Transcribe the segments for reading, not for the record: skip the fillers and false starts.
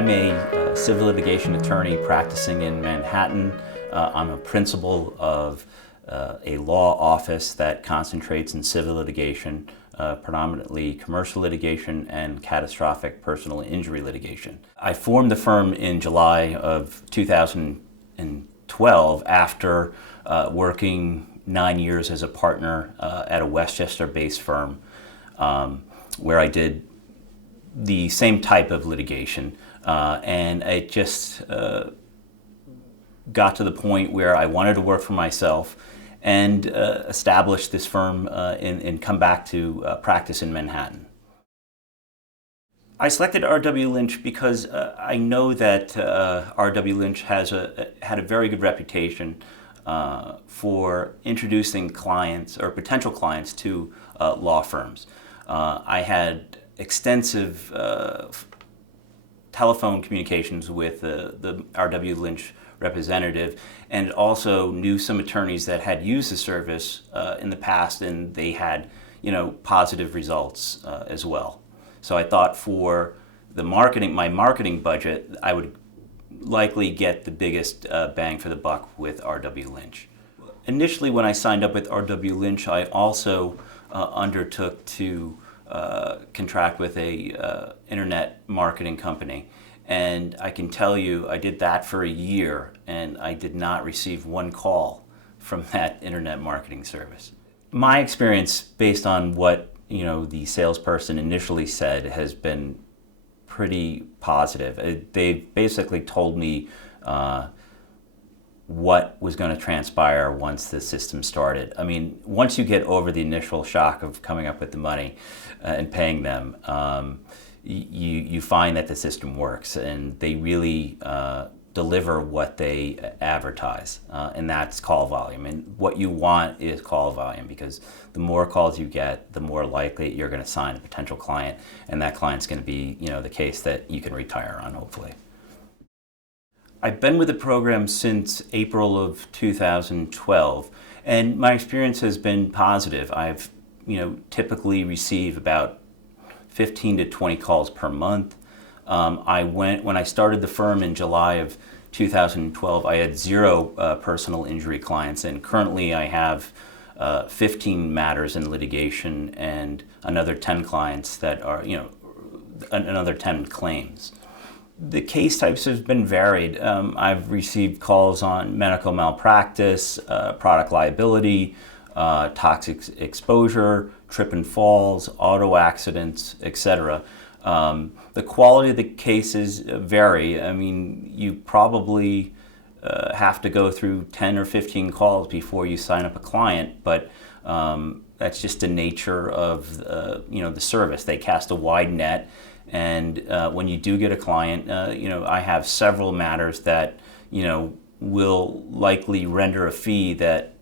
I'm a civil litigation attorney practicing in Manhattan. I'm a principal of a law office that concentrates in civil litigation, predominantly commercial litigation and catastrophic personal injury litigation. I formed the firm in July of 2012 after working 9 years as a partner at a Westchester-based firm where I did the same type of litigation, and it just got to the point where I wanted to work for myself and establish this firm and come back to practice in Manhattan. I selected RW Lynch because I know that RW Lynch has had a very good reputation for introducing clients or potential clients to law firms. I had extensive telephone communications with the RW Lynch representative, and also knew some attorneys that had used the service in the past, and they had, positive results as well. So I thought for my marketing budget, I would likely get the biggest bang for the buck with RW Lynch. Initially, when I signed up with RW Lynch, I also undertook to contract with a internet marketing company. And I can tell you, I did that for a year, and I did not receive one call from that internet marketing service. My experience, based on what the salesperson initially said, has been pretty positive. They basically told me what was going to transpire once the system started. I mean, once you get over the initial shock of coming up with the money and paying them, you find that the system works, and they really deliver what they advertise, and that's call volume. And what you want is call volume, because the more calls you get, the more likely you're going to sign a potential client, and that client's going to be, the case that you can retire on, hopefully. I've been with the program since April of 2012, and my experience has been positive. I've, typically receive about 15 to 20 calls per month. When I started the firm in July of 2012, I had 0 personal injury clients, and currently I have 15 matters in litigation and another 10 clients that are, another 10 claims. The case types have been varied. I've received calls on medical malpractice, product liability, toxic exposure, trip and falls, auto accidents, etc. The quality of the cases vary. I mean, you probably have to go through 10 or 15 calls before you sign up a client, but that's just the nature of the service. They cast a wide net, and when you do get a client, I have several matters that will likely render a fee that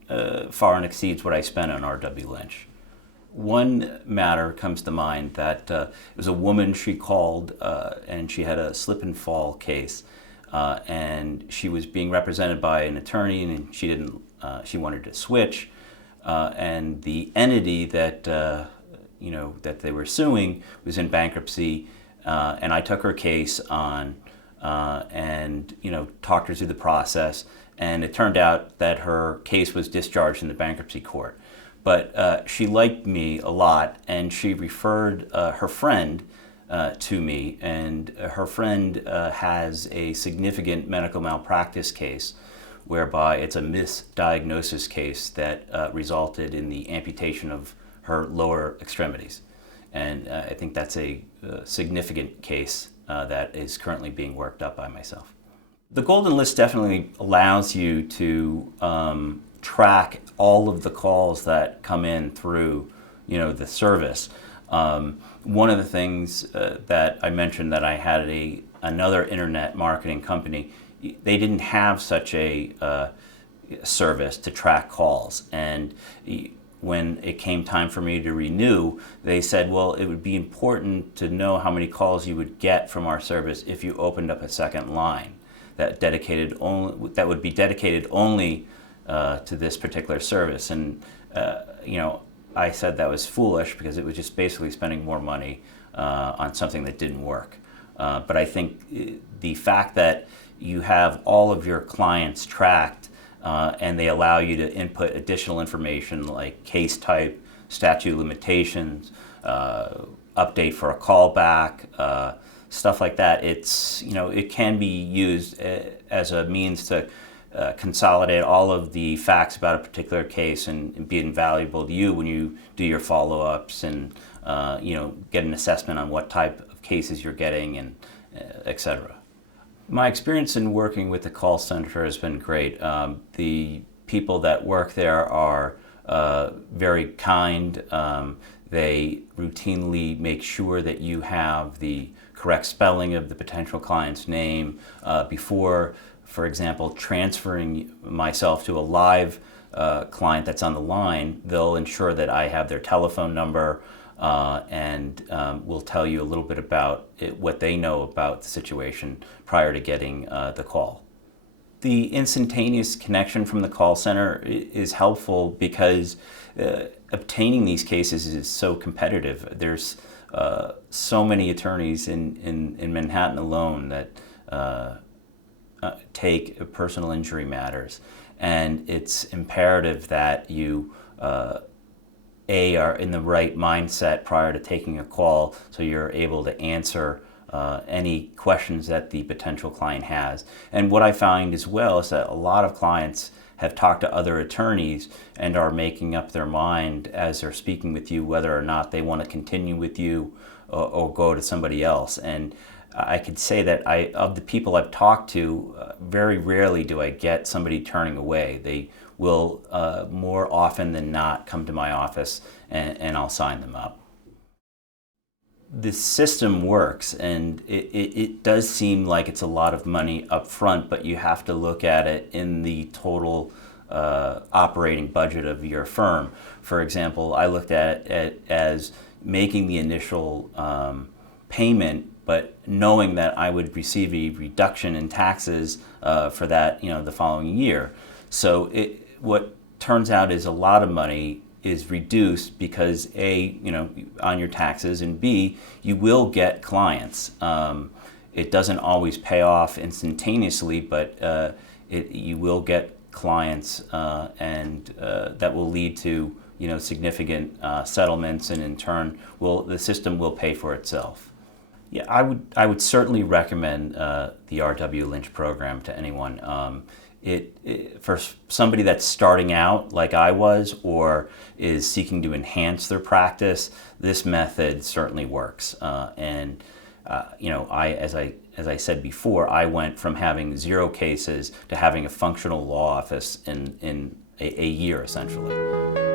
far and exceeds what I spent on RW Lynch. One matter comes to mind that it was a woman. She called and she had a slip and fall case, and she was being represented by an attorney, and she didn't. She wanted to switch, and the entity that that they were suing was in bankruptcy, and I took her case on and talked her through the process, and it turned out that her case was discharged in the bankruptcy court. But she liked me a lot, and she referred her friend to me, and her friend has a significant medical malpractice case whereby it's a misdiagnosis case that resulted in the amputation of her lower extremities. And I think that's a significant case that is currently being worked up by myself. The Golden List definitely allows you to track all of the calls that come in through, the service. One of the things that I mentioned, that I had another internet marketing company, they didn't have such a service to track calls, and when it came time for me to renew, they said, well, it would be important to know how many calls you would get from our service if you opened up a second line that would be dedicated only to this particular service. And I said that was foolish, because it was just basically spending more money on something that didn't work. But I think the fact that you have all of your clients tracked and they allow you to input additional information like case type, statute of limitations, update for a callback, stuff like that. It can be used as a means to consolidate all of the facts about a particular case and be invaluable to you when you do your follow-ups and get an assessment on what type of cases you're getting and etc. My experience in working with the call center has been great. The people that work there are very kind. They routinely make sure that you have the correct spelling of the potential client's name before, for example, transferring myself to a live client that's on the line. They'll ensure that I have their telephone number and will tell you a little bit about what they know about the situation prior to getting the call. The instantaneous connection from the call center is helpful because obtaining these cases is so competitive. There's so many attorneys in Manhattan alone that take personal injury matters, and it's imperative that you are in the right mindset prior to taking a call so you're able to answer any questions that the potential client has. And what I find as well is that a lot of clients have talked to other attorneys and are making up their mind as they're speaking with you whether or not they want to continue with you or go to somebody else. And I could say that of the people I've talked to, very rarely do I get somebody turning away. They will more often than not come to my office and I'll sign them up. The system works, and it does seem like it's a lot of money up front, but you have to look at it in the total operating budget of your firm. For example, I looked at it as making the initial payment, but knowing that I would receive a reduction in taxes for that, the following year. So what turns out is a lot of money is reduced because A, on your taxes, and B, you will get clients. It doesn't always pay off instantaneously, but you will get clients, and that will lead to significant settlements, and in turn, the system will pay for itself. Yeah, I would certainly recommend the RW Lynch program to anyone. For somebody that's starting out like I was or is seeking to enhance their practice, this method certainly works. As I said before, I went from having 0 cases to having a functional law office in a year essentially.